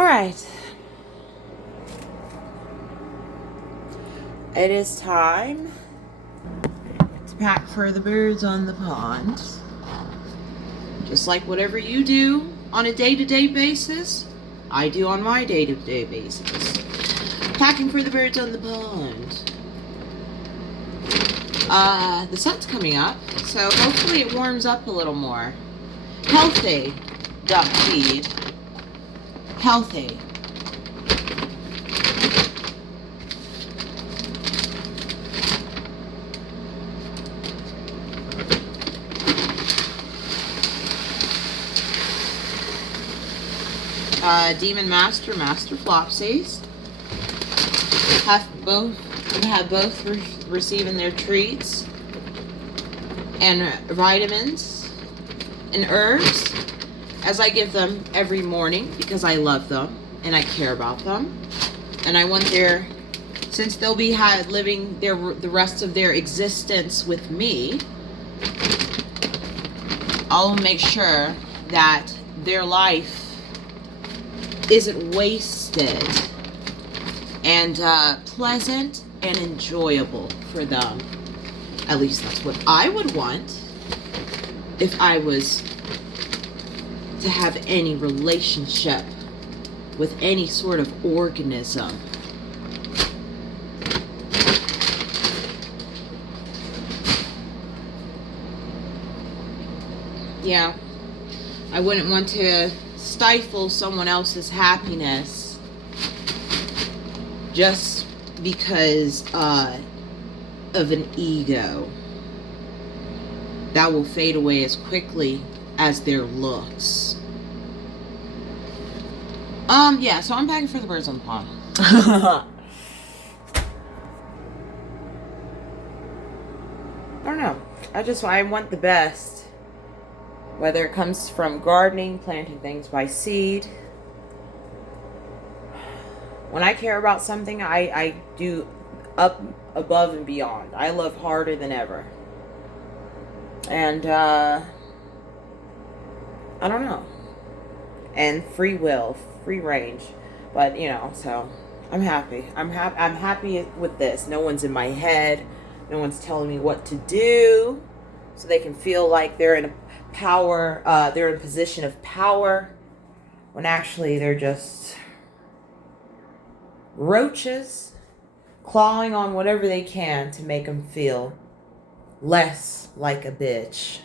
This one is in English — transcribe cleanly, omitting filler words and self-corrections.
Alright. It is time to pack for the birds on the pond. Just like whatever you do on a day-to-day basis, I do on my day-to-day basis. Packing for the birds on the pond. The sun's coming up, so hopefully it warms up a little more. Healthy duck feed. Healthy. Demon Master, Master Flopsies have both receiving their treats and vitamins and herbs as I give them every morning because I love them and I care about them, and I want since they'll be living the rest of their existence with me, I'll make sure that their life isn't wasted and pleasant and enjoyable for them. At least that's what I would want if I was to have any relationship with any sort of organism. Yeah, I wouldn't want to stifle someone else's happiness just because of an ego that will fade away as quickly as their looks. Yeah, so I'm packing for the birds on the pond. I don't know. I want the best. Whether it comes from gardening, planting things by seed. When I care about something, I do up, above, and beyond. I love harder than ever. And, I don't know. And free will, free range. But, so I'm happy. I'm happy with this. No one's in my head. No one's telling me what to do. So they can feel like they're in a they're in a position of power when actually they're just roaches clawing on whatever they can to make them feel less like a bitch.